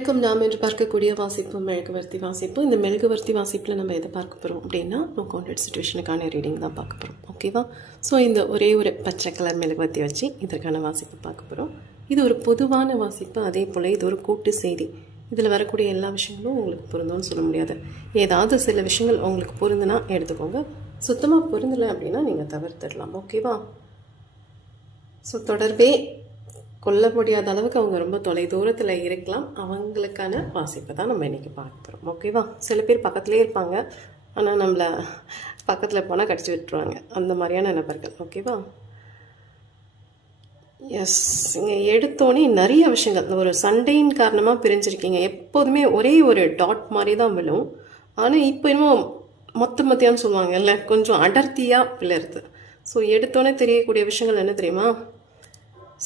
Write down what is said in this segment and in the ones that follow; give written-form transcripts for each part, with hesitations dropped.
வணக்கம். நாம் இன்று பார்க்கக்கூடிய வாசிப்பு மெழுகுவர்த்தி வாசிப்பு. இந்த மெழுகுவர்த்தி வாசிப்பில் நம்ம எதை பார்க்க போகிறோம் அப்படின்னா நோ கான்டெக்ட் சிச்சுவேஷனுக்கான ரீடிங் தான் பார்க்க போகிறோம். ஓகேவா? ஸோ இந்த ஒரே ஒரு பச்சை கலர் மெழுகுவர்த்தி வச்சு இதற்கான வாசிப்பு பார்க்க போகிறோம். இது ஒரு பொதுவான வாசிப்பு. அதே போல் இது ஒரு கூட்டு செய்தி. இதில் வரக்கூடிய எல்லா விஷயங்களும் உங்களுக்கு பொருந்தும்னு சொல்ல முடியாது. ஏதாவது சில விஷயங்கள் உங்களுக்கு பொருந்துனா எடுத்துக்கோங்க. சுத்தமாக பொருந்தலை அப்படின்னா நீங்கள் தவிர்த்துடலாம். ஓகேவா? ஸோ தொடர்பே கொல்ல முடியாத அளவுக்கு அவங்க ரொம்ப தொலைதூரத்தில் இருக்கலாம். அவங்களுக்கான வாசிப்பை தான் நம்ம இன்றைக்கி பார்க்க போகிறோம். ஓகேவா? சில பேர் பக்கத்துலேயே இருப்பாங்க, ஆனால் நம்மளை பக்கத்தில் போனால் கடிச்சு விட்டுருவாங்க. அந்த மாதிரியான நபர்கள். ஓகேவா? எஸ், இங்கே எடுத்தோடனே நிறைய விஷயங்கள். ஒரு சண்டையின் காரணமாக பிரிஞ்சிருக்கீங்க. எப்போதுமே ஒரே ஒரு டாட் மாதிரி தான் விழும். ஆனால் இப்போ இன்னும் மொத்தம்னு சொல்லுவாங்கல்ல, கொஞ்சம் அடர்த்தியாக விழுறது. ஸோ எடுத்தோடனே தெரியக்கூடிய விஷயங்கள் என்ன தெரியுமா?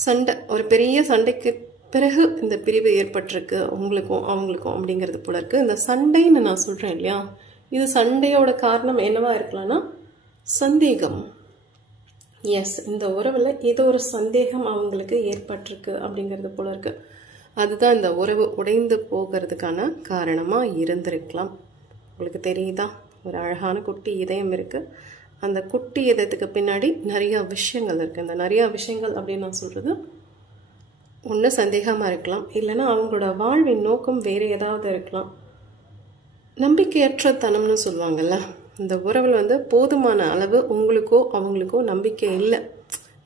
சண்டை, ஒரு பெரிய சண்டைக்கு பிறகு இந்த பிரிவு ஏற்பட்டிருக்கு உங்களுக்கும் அவங்களுக்கும் அப்படிங்கிறது போல இருக்கு. இந்த சண்டைன்னு நான் சொல்றேன் இல்லையா, இது சண்டையோட காரணம் என்னவா இருக்கலாம்னா சந்தேகம். எஸ், இந்த உறவுல ஏதோ ஒரு சந்தேகம் அவங்களுக்கு ஏற்பட்டிருக்கு அப்படிங்கிறது போல இருக்கு. அதுதான் இந்த உறவு உடைந்து போகிறதுக்கான காரணமா இருந்திருக்கலாம். உங்களுக்கு தெரியுதா? ஒரு அழகான குட்டி இதயம் இருக்கு. அந்த குட்டி இதயத்துக்கு பின்னாடி நிறைய விஷயங்கள் இருக்குது. அந்த நிறையா விஷயங்கள் அப்படின்னு நான் சொல்கிறது, ஒன்று சந்தேகமாக இருக்கலாம், இல்லைன்னா அவங்களோட வாழ்வின் நோக்கம் வேறு ஏதாவது இருக்கலாம். நம்பிக்கையற்ற தனம்னு சொல்லுவாங்கல்ல, இந்த உறவில் போதுமான அளவு உங்களுக்கோ அவங்களுக்கோ நம்பிக்கை இல்லை.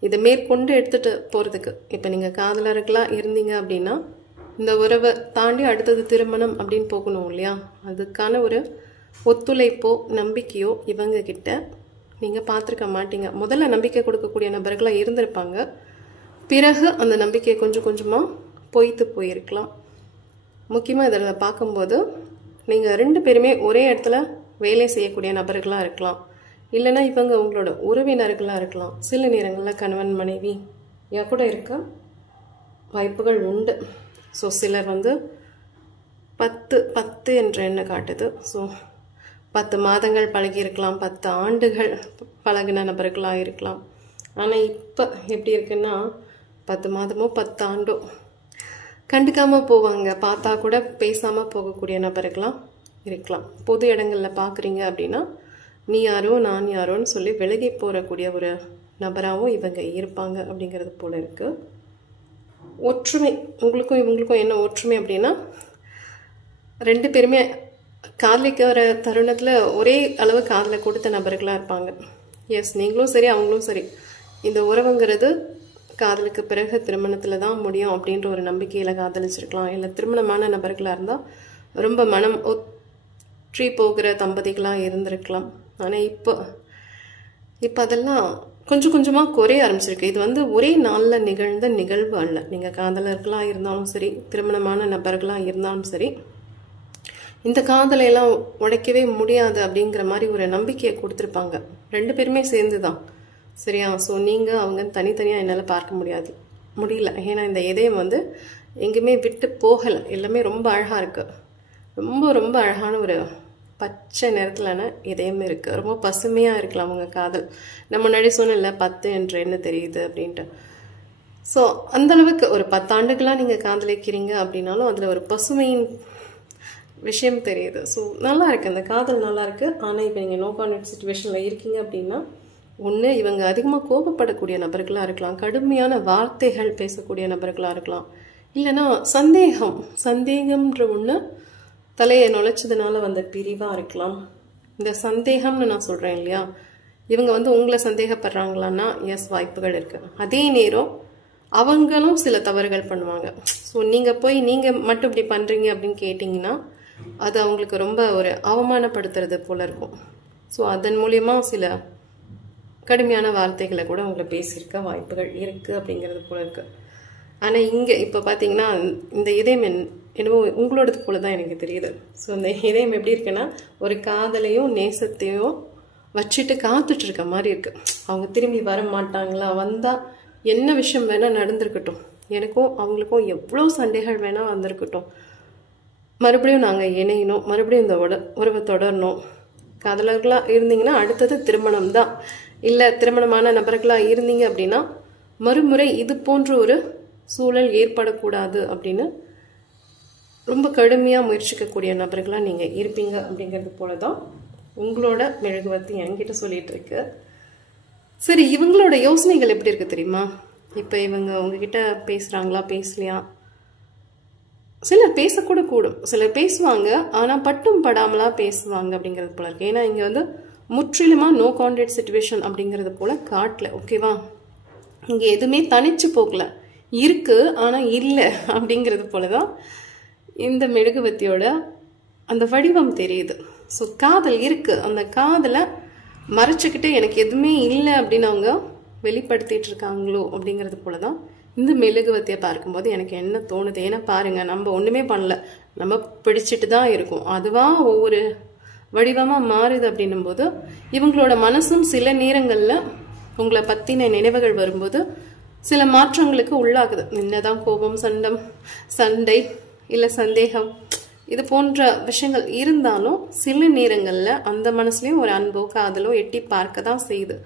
இதை மேற்கொண்டு எடுத்துகிட்டு போகிறதுக்கு. இப்போ நீங்கள் காதலர்களாக இருந்தீங்க அப்படின்னா இந்த உறவை தாண்டி அடுத்தது திருமணம் அப்படின்னு போகணும் இல்லையா? அதுக்கான ஒரு ஒத்துழைப்போ நம்பிக்கையோ இவங்க கிட்ட நீங்கள் பார்த்துருக்க மாட்டீங்க. முதல்ல நம்பிக்கை கொடுக்கக்கூடிய நபர்களாக இருந்திருப்பாங்க. பிறகு அந்த நம்பிக்கையை கொஞ்சம் கொஞ்சமாக பொய்த்து போயிருக்கலாம். முக்கியமாக இதில் பார்க்கும்போது நீங்கள் ரெண்டு பேருமே ஒரே இடத்துல வேலை செய்யக்கூடிய நபர்களாக இருக்கலாம். இல்லைன்னா இவங்க உங்களோட உறவினர்களாக இருக்கலாம். சில நேரங்களில் கணவன் மனைவி கூட இருக்க வாய்ப்புகள் உண்டு. ஸோ சிலர் 10 என்ற எண்ணை காட்டுது. ஸோ 10 மாதங்கள் பழகியிருக்கலாம், 10 ஆண்டுகள் பழகின நபர்களாக இருக்கலாம். ஆனால் இப்போ எப்படி இருக்குன்னா 10 மாதமோ 10 ஆண்டோ கண்டுக்காமல் போவாங்க. பார்த்தா கூட பேசாமல் போகக்கூடிய நபர்களாக இருக்கலாம். பொது இடங்களில் பார்க்குறீங்க அப்படின்னா நீ யாரோ நான் யாரோன்னு சொல்லி விலகி போகக்கூடிய ஒரு நபராகவும் இவங்க இருப்பாங்க அப்படிங்கிறது போல இருக்குது. ஒற்றுமை, உங்களுக்கும் இவங்களுக்கும் என்ன ஒற்றுமை அப்படின்னா ரெண்டு பேருமே காதலிக்கிற தருணத்தில் ஒரே அளவு காதலை கொடுத்த நபர்களாக இருப்பாங்க. எஸ், நீங்களும் சரி அவங்களும் சரி. இந்த உறவுங்கிறது காதலுக்கு பிறகு திருமணத்தில் தான் முடியும் அப்படின்ற ஒரு நம்பிக்கையில் காதலிச்சிருக்கலாம். இல்லை திருமணமான நபர்களாக இருந்தால் ரொம்ப மனம் ஒற்றி போகிற தம்பதிகளாக இருந்திருக்கலாம். ஆனால் இப்போ அதெல்லாம் கொஞ்சம் கொஞ்சமாக குறைய ஆரம்பிச்சிருக்கு. இது ஒரே நாளில் நிகழ்ந்த நிகழ்வு அல்ல. நீங்கள் காதலர்களாக இருந்தாலும் சரி, திருமணமான நபர்களாக இருந்தாலும் சரி, இந்த காதலையெல்லாம் உடைக்கவே முடியாது அப்படிங்கிற மாதிரி ஒரு நம்பிக்கையை கொடுத்துருப்பாங்க. ரெண்டு பேருமே சேர்ந்து தான். சரியா? ஸோ நீங்கள் அவங்க தனித்தனியாக என்னால் பார்க்க முடியல. ஏன்னா இந்த இதயம் எங்கேயுமே விட்டு போகலை. எல்லாமே ரொம்ப அழகாக இருக்குது. ரொம்ப ரொம்ப அழகான ஒரு பச்சை நிறத்திலான இதயம் இருக்குது. ரொம்ப பசுமையாக இருக்கலாம் அவங்க காதல். நம்ம முன்னாடி சொன்னல 10 என்ற என்ன தெரியுது அப்படின்ட்டு. ஸோ அந்தளவுக்கு ஒரு 10 ஆண்டுகளாக நீங்கள் காதலிக்கிறீங்க அப்படின்னாலும் அதில் ஒரு பசுமையின் விஷயம் தெரியுது. ஸோ நல்லா இருக்குது, அந்த காதல் நல்லா இருக்குது. ஆனால் இப்போ நீங்கள் நோ கான்டெக்ட் சிச்சுவேஷனில் இருக்கீங்க அப்படின்னா ஒன்று இவங்க அதிகமாக கோபப்படக்கூடிய நபர்களாக இருக்கலாம், கடுமையான வார்த்தைகள் பேசக்கூடிய நபர்களாக இருக்கலாம், இல்லைன்னா சந்தேகம்ன்ற ஒன்று தலையை நுழைச்சதுனால வந்த பிரிவாக இருக்கலாம். இந்த சந்தேகம்னு நான் சொல்கிறேன் இல்லையா, இவங்க உங்களை சந்தேகப்படுறாங்களான்னா எஸ், வாய்ப்புகள் இருக்குது. அதே நேரம் அவங்களும் சில தவறுகள் பண்ணுவாங்க. ஸோ நீங்கள் மட்டும் இப்படி பண்ணுறீங்க அப்படின்னு கேட்டிங்கன்னா அது அவங்களுக்கு ரொம்ப ஒரு அவமானப்படுத்துறது போல இருக்கும். ஸோ அதன் மூலியமா சில கடுமையான வார்த்தைகளை கூட அவங்களை பேசியிருக்க வாய்ப்புகள் இருக்குது அப்படிங்கிறது போல இருக்கு. ஆனால் இங்கே இப்போ பார்த்தீங்கன்னா இந்த இதயம் என்னவோ உங்களோடது போல தான் எனக்கு தெரியுது. ஸோ இந்த இதயம் எப்படி இருக்குன்னா ஒரு காதலையும் நேசத்தையும் வச்சுட்டு காத்துட்டு இருக்க மாதிரி இருக்கு. அவங்க திரும்பி வர மாட்டாங்களா, வந்தால் என்ன விஷயம் வேணால் நடந்திருக்கட்டும், எனக்கும் அவங்களுக்கும் எவ்வளோ சண்டைகள் வேணால் வந்திருக்கட்டும், மறுபடியும் நாங்கள் இணையணும், மறுபடியும் இந்த உறவை தொடரணும். காதலர்களாக இருந்தீங்கன்னா அடுத்தது திருமணம் தான். இல்லை திருமணமான நபர்களாக இருந்தீங்க அப்படின்னா மறுமுறை இது போன்ற ஒரு சூழல் ஏற்படக்கூடாது அப்படின்னு ரொம்ப கடுமையாக முயற்சிக்கக்கூடிய நபர்களாக நீங்கள் இருப்பீங்க அப்படிங்கிறது போல தான் உங்களோட மெழுகுவர்த்தி என்கிட்ட சொல்லிட்டு இருக்கு. சரி, இவங்களோட யோசனைகள் எப்படி இருக்கு தெரியுமா? இப்போ இவங்க உங்ககிட்ட பேசுகிறாங்களா பேசலையா? சிலர் பேசக்கூட கூடும், சிலர் பேசுவாங்க, ஆனால் பட்டும் படாமலா பேசுவாங்க அப்படிங்கிறது போல இருக்கு. ஏன்னா இங்கே வந்து முற்றிலுமாக நோ கான்டாக்ட் சிச்சுவேஷன் அப்படிங்கிறது போல காட்டல. ஓகேவா? இங்கே எதுவுமே தனிச்சு போகல, இருக்கு ஆனால் இல்லை அப்படிங்கிறது போல தான் இந்த மெழுகுவர்த்தியோட அந்த வடிவம் தெரியுது. ஸோ காதல் இருக்கு, அந்த காதலை மறைச்சிக்கிட்டு எனக்கு எதுவுமே இல்லை அப்படின்னு அவங்க வெளிப்படுத்திட்டு இருக்காங்களோ அப்படிங்கிறது போல தான் இந்த மெழுகுவர்த்தியை பார்க்கும்போது எனக்கு என்ன தோணுது. ஏன்னா பாருங்க, நம்ம ஒன்றுமே பண்ணல, நம்ம பிடிச்சிட்டு தான் இருக்கும், அதுவாக ஒவ்வொரு வடிவமாக மாறுது அப்படின்னும் போது இவங்களோட மனசும் சில நேரங்களில் உங்களை பற்றின நினைவுகள் வரும்போது சில மாற்றங்களுக்கு உள்ளாகுது. என்னதான் கோபம், சண்டை இல்லை சந்தேகம் இது போன்ற விஷயங்கள் இருந்தாலும் சில நேரங்களில் அந்த மனசுலையும் ஒரு அன்போ காதலோ எட்டி பார்க்க தான் செய்யுது.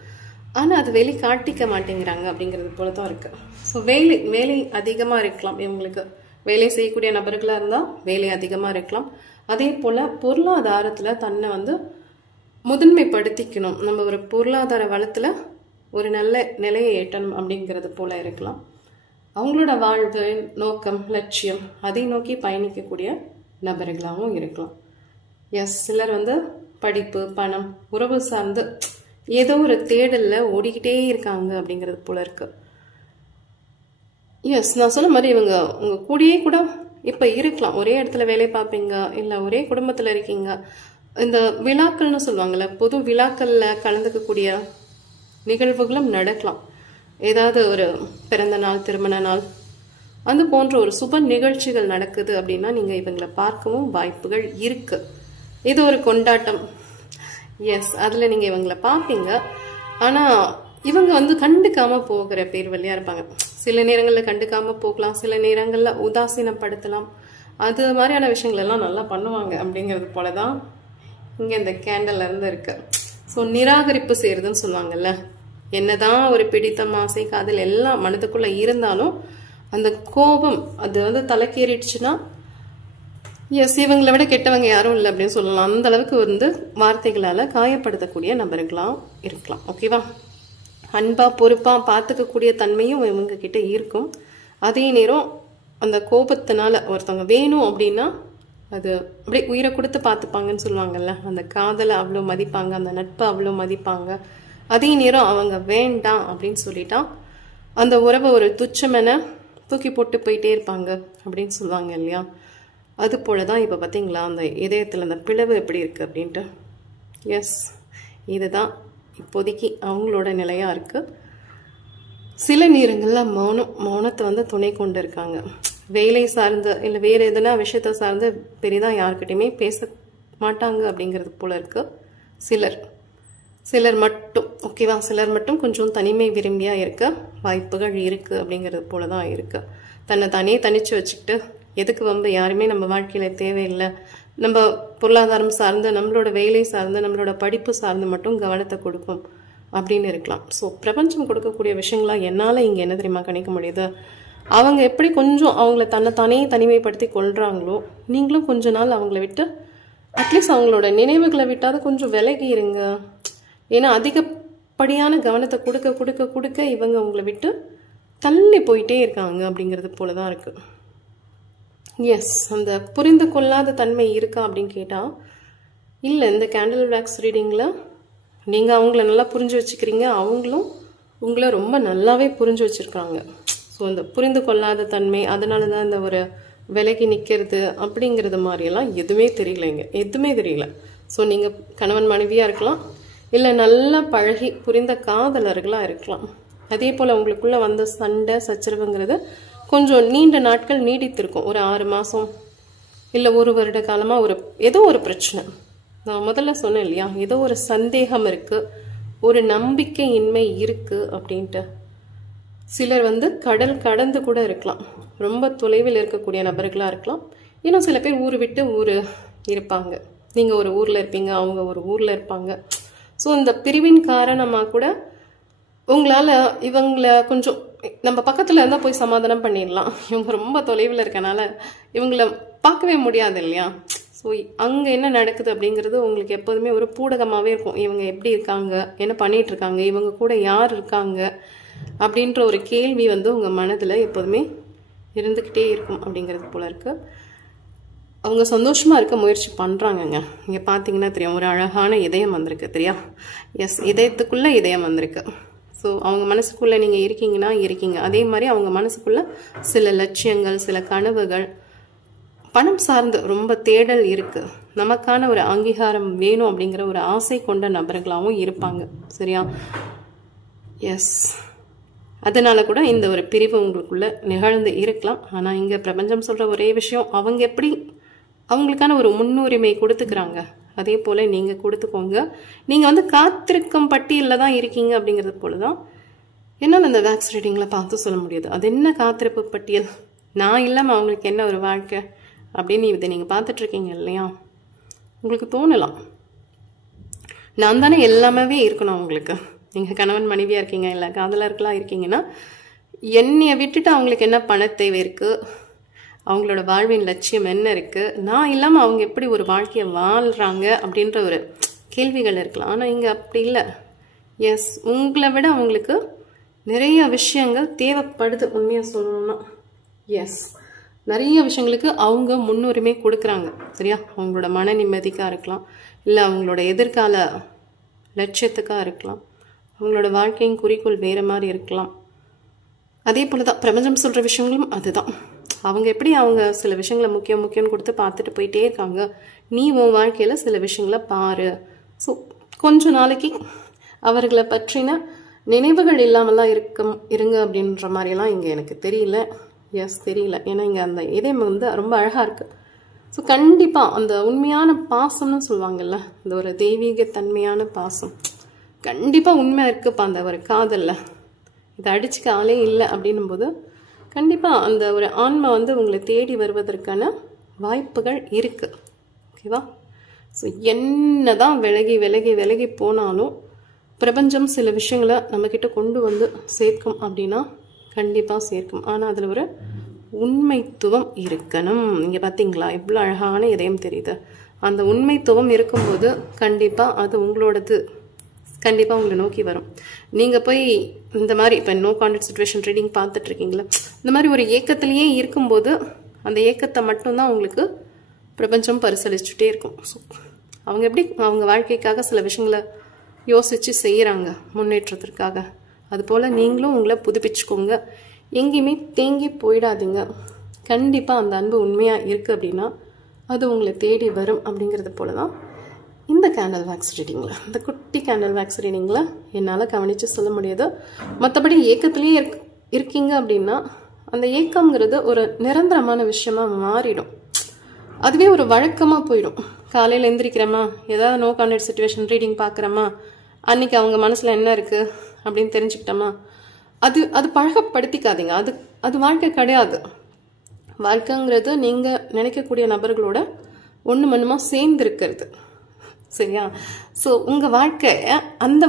ஆனால் அது வெளி காட்டிக்க மாட்டேங்கிறாங்க அப்படிங்கிறது போல தான் இருக்கு. ஸோ வேலை அதிகமாக இருக்கலாம், இவங்களுக்கு வேலை செய்யக்கூடிய நபர்களாக இருந்தால் வேலை அதிகமாக இருக்கலாம். அதே போல் பொருளாதாரத்தில் தன்னை வந்து முதன்மைப்படுத்திக்கணும், நம்ம ஒரு பொருளாதார வளத்தில் ஒரு நல்ல நிலையை எட்டணும் அப்படிங்கிறது போல இருக்கலாம். அவங்களோட வாழ்வு நோக்கம் லட்சியம் அதை நோக்கி பயணிக்கக்கூடிய நபர்களாகவும் இருக்கலாம். எஸ், சிலர் வந்து படிப்பு பணம் உறவு சார்ந்து ஏதோ ஒரு தேடலில் ஓடிக்கிட்டே இருக்காங்க அப்படிங்கிறது போல இருக்கு. எஸ், நான் சொன்ன மாதிரி இவங்க உங்கள் கூடயே கூட இப்போ இருக்கலாம், ஒரே இடத்துல வேலை பார்ப்பீங்க, இல்லை ஒரே குடும்பத்தில் இருக்கீங்க. இந்த விழாக்கள்னு சொல்லுவாங்கள்ல, பொது விழாக்களில் கலந்துக்கக்கூடிய நிகழ்வுகளும் நடக்கலாம். ஏதாவது ஒரு பிறந்த நாள், திருமண நாள், அது போன்ற ஒரு சுப நிகழ்ச்சிகள் நடக்குது அப்படின்னா நீங்கள் இவங்களை பார்க்கவும் வாய்ப்புகள் இருக்கு. இது ஒரு கொண்டாட்டம். எஸ், அதில் நீங்கள் இவங்களை பார்ப்பீங்க. ஆனால் இவங்க வந்து கண்டுக்காமல் போகிற பேர் வழியாக இருப்பாங்க. சில நேரங்களில் கண்டுக்காமல் போகலாம், சில நேரங்களில் உதாசீனப்படுத்தலாம். அது மாதிரியான விஷயங்கள் எல்லாம் நல்லா பண்ணுவாங்க அப்படிங்கிறது போல தான் இங்கே இந்த கேண்டல்ல இருந்து இருக்கு. ஸோ நிராகரிப்பு செய்யறதுன்னு சொல்லுவாங்கல்ல, என்னதான் ஒரு பிடித்தம் ஆசை காதல் எல்லாம் மனதுக்குள்ள இருந்தாலும் அந்த கோபம் அது வந்து தலைக்கேறிடுச்சுன்னா எஸ், இவங்களை விட கெட்டவங்க யாரும் இல்லை அப்படின்னு சொல்லலாம். அந்த அளவுக்கு வந்து வார்த்தைகளால் காயப்படுத்தக்கூடிய நபர்களாக இருக்கலாம். ஓகேவா? அன்பா பொறுப்பா பார்த்துக்கக்கூடிய தன்மையும் இவங்க கிட்ட இருக்கும். அதே நேரம் அந்த கோபத்தினால ஒருத்தவங்க வேணும் அப்படின்னா அது அப்படியே உயிரை கொடுத்து பார்த்துப்பாங்கன்னு சொல்லுவாங்கல்ல, அந்த காதலை அவ்வளோ மதிப்பாங்க, அந்த நட்பை அவ்வளோ மதிப்பாங்க. அதே நேரம் அவங்க வேண்டாம் அப்படின்னு சொல்லிட்டா அந்த உறவை ஒரு துச்சமென தூக்கி போட்டு போயிட்டே இருப்பாங்க அப்படின்னு சொல்லுவாங்க இல்லையா? அது போல தான் இப்போ பார்த்தீங்களா அந்த இதயத்தில் அந்த பிளவு எப்படி இருக்குது அப்படின்ட்டு. எஸ், இதுதான் இப்போதைக்கு அவங்களோட நிலையாக இருக்குது. சில நேரங்களில் மௌனத்தை வந்து துணை கொண்டு இருக்காங்க. வேலை சார்ந்த இல்லை வேறு எதுனா விஷயத்த சார்ந்து பெரிதாக யாருக்கிட்டையுமே பேச மாட்டாங்க அப்படிங்கிறது போல இருக்குது. சிலர் மட்டும் ஓகேவா, சிலர் மட்டும் கொஞ்சம் தனிமை விரும்பியாக இருக்க வாய்ப்புகள் இருக்குது அப்படிங்கிறது போல தான் இருக்குது. தன்னை தானே தனிச்சு வச்சுக்கிட்டு எதுக்கு வம்பு, யாருமே நம்ம வாழ்க்கையில் தேவையில்லை, நம்ம பொருளாதாரம் சார்ந்து நம்மளோட வேலை சார்ந்து நம்மளோட படிப்பு சார்ந்து மட்டும் கவனத்தை கொடுப்போம் அப்படின்னு இருக்கலாம். ஸோ பிரபஞ்சம் கொடுக்கக்கூடிய விஷயங்களாக என்னால் இங்கே என்ன தெரியுமா கணிக்க முடியுது, அவங்க எப்படி கொஞ்சம் அவங்கள தன்னைத்தானே தனிமைப்படுத்தி கொள்கிறாங்களோ நீங்களும் கொஞ்ச நாள் அவங்கள விட்டு அட்லீஸ்ட் அவங்களோட நினைவுகளை விட்டாவது கொஞ்சம் விலகி இருங்க. ஏன்னா அதிகப்படியான கவனத்தை கொடுக்க கொடுக்க கொடுக்க இவங்க உங்களை விட்டு தள்ளி போயிட்டே இருக்காங்க அப்படிங்கிறது போல தான் இருக்கு. எஸ், அந்த புரிந்து கொள்ளாத தன்மை இருக்கா அப்படின்னு கேட்டால் இல்லை. இந்த கேண்டில் வேக்ஸ் ரீடிங்கில் நீங்கள் அவங்கள நல்லா புரிஞ்சு வச்சுக்கிறீங்க, அவங்களும் உங்களை ரொம்ப நல்லாவே புரிஞ்சு வச்சுருக்காங்க. ஸோ அந்த புரிந்து கொள்ளாத தன்மை, அதனால தான் இந்த ஒரு விலகி நிற்கிறது அப்படிங்கிறது மாதிரியெல்லாம் எதுவுமே தெரியலைங்க, எதுவுமே தெரியல. ஸோ நீங்கள் கணவன் மனைவியாக இருக்கலாம், இல்லை நல்லா பழகி புரிந்த காதலர்களாக இருக்கலாம். அதே போல் உங்களுக்குள்ளே வந்த சண்டை சச்சரவுங்கிறது கொஞ்சம் நீண்ட நாட்கள் நீடித்திருக்கும், ஒரு 6 மாதம் இல்லை 1 வருட காலமாக ஏதோ ஒரு பிரச்சனை. நான் முதல்ல சொன்னேன் இல்லையா, ஏதோ ஒரு சந்தேகம் இருக்குது, ஒரு நம்பிக்கையின்மை இருக்குது அப்படின்ட்டு. சிலர் வந்து கடல் கடந்து கூட இருக்கலாம், ரொம்ப தொலைவில் இருக்கக்கூடிய நபர்களாக இருக்கலாம். இன்னும் சில பேர் ஊர் விட்டு ஊர் இருப்பாங்க. நீங்கள் ஒரு ஊரில் இருப்பீங்க, அவங்க ஒரு ஊரில் இருப்பாங்க. ஸோ இந்த பிரிவின் காரணமாக கூட உங்களால் இவங்களை கொஞ்சம் நம்ம பக்கத்தில் இருந்தால் போய் சமாதானம் பண்ணிடலாம். இவங்க ரொம்ப தொலைவில் இருக்கனால இவங்கள பார்க்கவே முடியாது இல்லையா? ஸோ அங்கே என்ன நடக்குது அப்படிங்கிறது உங்களுக்கு எப்போதுமே ஒரு பூடகமாகவே இருக்கும். இவங்க எப்படி இருக்காங்க, என்ன பண்ணிட்டு இருக்காங்க, இவங்க கூட யார் இருக்காங்க அப்படின்ற ஒரு கேள்வி வந்து உங்கள் மனதில் எப்போதுமே இருந்துக்கிட்டே இருக்கும் அப்படிங்கிறது போல இருக்கு. அவங்க சந்தோஷமாக இருக்க முயற்சி பண்ணுறாங்கங்க. இங்கே பார்த்தீங்கன்னா தெரியும், ஒரு அழகான இதயம் வந்திருக்கு தெரியா? எஸ், இதயத்துக்குள்ளே இதயம் வந்திருக்கு. ஸோ அவங்க மனசுக்குள்ளே நீங்கள் இருக்கீங்கன்னா இருக்கீங்க. அதே மாதிரி அவங்க மனசுக்குள்ளே சில லட்சியங்கள், சில கனவுகள், பணம் சார்ந்து ரொம்ப தேடல் இருக்குது. நமக்கான ஒரு அங்கீகாரம் வேணும் அப்படிங்கிற ஒரு ஆசை கொண்ட நபர்களாகவும் இருப்பாங்க. சரியா? எஸ், அதனால கூட இந்த ஒரு பிரிவு உங்களுக்குள்ள நிகழ்ந்து இருக்கலாம். ஆனால் இங்கே பிரபஞ்சம் சொல்கிற ஒரே விஷயம், அவங்க எப்படி அவங்களுக்கான ஒரு முன்னுரிமை கொடுத்துக்கிறாங்க, அதே போல் நீங்கள் கொடுத்துக்கோங்க. நீங்கள் வந்து காத்திருக்கும் பட்டியலில் தான் இருக்கீங்க அப்படிங்கிறது போல தான் என்னால் அந்த வேக்ஸ் ரீடிங்கில் பார்த்து சொல்ல முடியாது. அது என்ன காத்திருப்பு பட்டியல், நான் இல்லாமல் அவங்களுக்கு என்ன ஒரு வாழ்க்கை அப்படின்னு இதை நீங்கள் பார்த்துட்ருக்கீங்க இல்லையா? உங்களுக்கு தோணலாம், நான் தானே எல்லாமே இருக்கணும் அவங்களுக்கு. நீங்கள் கணவன் மனைவியாக இருக்கீங்க, இல்லை காதலர்களாக இருக்கீங்கன்னா என்னையை விட்டுட்டு அவங்களுக்கு என்ன பண தேவை இருக்குது, அவங்களோட வாழ்வின் லட்சியம் என்ன இருக்குது, நான் இல்லாமல் அவங்க எப்படி ஒரு வாழ்க்கையை வாழ்கிறாங்க அப்படின்ற ஒரு கேள்விகள் இருக்கலாம். ஆனால் இங்கே அப்படி இல்லை. எஸ், உங்களை விட அவங்களுக்கு நிறைய விஷயங்கள் தேவைப்படுது. உண்மையாக சொல்லணும்னா எஸ், நிறைய விஷயங்களுக்கு அவங்க முன்னுரிமை கொடுக்குறாங்க. சரியா? அவங்களோட மன நிம்மதிக்காக இருக்கலாம், இல்லை அவங்களோட எதிர்கால லட்சியத்துக்காக இருக்கலாம், அவங்களோட வாழ்க்கையின் குறிக்கோள் வேறு மாதிரி இருக்கலாம். அதே போல தான் பிரபஞ்சம் சொல்கிற விஷயங்களும் அதுதான். அவங்க எப்படி அவங்க சில விஷயங்களை முக்கியம்னு கொடுத்து பார்த்துட்டு போயிட்டே இருக்காங்க. நீ உன் வாழ்க்கையில் சில விஷயங்களை பாரு. ஸோ கொஞ்ச நாளைக்கு அவர்களை பற்றின நினைவுகள் இல்லாமலாம் இருங்க அப்படின்ற மாதிரிலாம் இங்கே எனக்கு தெரியல. எஸ், தெரியல. ஏன்னா இங்கே அந்த இதயம் வந்து ரொம்ப அழகாக இருக்குது. ஸோ கண்டிப்பாக அந்த உண்மையான பாசம்னு சொல்லுவாங்கல்ல, இந்த ஒரு தெய்வீக தன்மையான பாசம் கண்டிப்பாக உண்மையாக இருக்குப்பா அந்த ஒரு காதலில். இதை அடிச்சுக்க ஆளே இல்லை அப்படின்னும் போது கண்டிப்பாக அந்த ஒரு ஆன்மா வந்து உங்களை தேடி வருவதற்கான வாய்ப்புகள் இருக்குது. ஓகேவா? ஸோ என்ன தான் விலகி விலகி விலகி போனாலும் பிரபஞ்சம் சில விஷயங்களை நம்மக்கிட்ட கொண்டு வந்து சேர்க்கும் அப்படின்னா கண்டிப்பாக சேர்க்கும். ஆனால் அதில் ஒரு உண்மைத்துவம் இருக்கணும். நீங்கள் பார்த்தீங்களா எவ்வளோ அழகான இதயம் தெரியுது. அந்த உண்மைத்துவம் இருக்கும்போது கண்டிப்பாக அது உங்களோடது, கண்டிப்பாக உங்களை நோக்கி வரும். நீங்கள் போய் இந்த மாதிரி இப்போ நோ கான்டாக்ட் சிச்சுவேஷன் ரீடிங் பார்த்துட்ருக்கீங்களா, இந்த மாதிரி ஒரு ஏக்கத்திலேயே இருக்கும்போது அந்த ஏக்கத்தை மட்டும்தான் உங்களுக்கு பிரபஞ்சம் பரிசளிச்சுட்டே இருக்கும். ஸோ அவங்க எப்படி அவங்க வாழ்க்கைக்காக சில விஷயங்களை யோசித்து செய்கிறாங்க முன்னேற்றத்திற்காக, அதுபோல் நீங்களும் உங்களை புதுப்பிச்சுக்கோங்க. எங்கேயுமே தேங்கி போயிடாதீங்க. கண்டிப்பாக அந்த அன்பு உண்மையாக இருக்குது அப்படின்னா அது உங்களை தேடி வரும். அப்படிங்கிறது போல தான் இந்த கேண்டல் வேக்ஸ் ரீடிங்கில், இந்த குட்டி கேண்டல் வேக்ஸ் ரீடிங்கில் என்னால் கவனித்து சொல்ல முடியாது. மற்றபடி ஏக்கத்துலேயே இருக்கீங்க அப்படின்னா அந்த ஏக்கங்கிறது ஒரு நிரந்தரமான விஷயமாக மாறிடும். அதுவே ஒரு வழக்கமாக போயிடும். காலையில் எந்திரிக்கிறோமா, ஏதாவது நோ கான்டாக்ட் சிச்சுவேஷன் ரீடிங் பார்க்குறோமா, அன்றைக்கி அவங்க மனசில் என்ன இருக்குது அப்படின்னு தெரிஞ்சுக்கிட்டோமா, அது பழக்கப்படுத்திக்காதீங்க. அது வாழ்க்கை கிடையாது. வாழ்க்கைங்கிறது நீங்கள் நினைக்கக்கூடிய நபர்களோட ஒன்று மண்ணுமாக சேர்ந்து இருக்கிறது. சரியா? ஸோ உங்கள் வாழ்க்கையை அந்த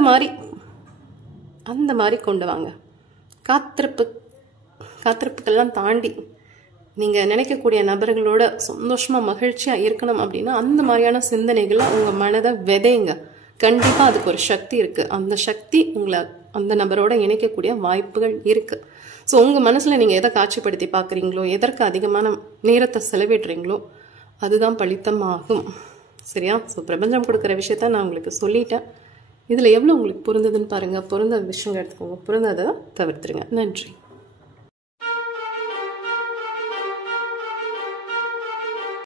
மாதிரி கொண்டு வாங்க. காத்திருப்புக்கெல்லாம் தாண்டி நீங்கள் நினைக்கக்கூடிய நபர்களோட சந்தோஷமாக மகிழ்ச்சியாக இருக்கணும் அப்படின்னா அந்த மாதிரியான சிந்தனைகளை உங்கள் மனதை விதைங்க. கண்டிப்பாக அதுக்கு ஒரு சக்தி இருக்குது. அந்த சக்தி உங்களை அந்த நபரோட இணைக்கக்கூடிய வாய்ப்புகள் இருக்குது. ஸோ உங்கள் மனசில் நீங்கள் எதை காட்சிப்படுத்தி பார்க்குறீங்களோ, எதற்கு அதிகமான நேரத்தை செலவிடுறீங்களோ அதுதான் பலித்தமாகும். சரியா? ஸோ பிரபஞ்சம் கொடுக்குற விஷயத்த நான் உங்களுக்கு சொல்லிட்டேன். இதில் எவ்வளோ உங்களுக்கு பொருந்ததுன்னு பாருங்கள். பொருந்த விஷயங்கள் எடுத்துக்கோங்க, பொருந்தாத தவிர்த்துருங்க. நன்றி.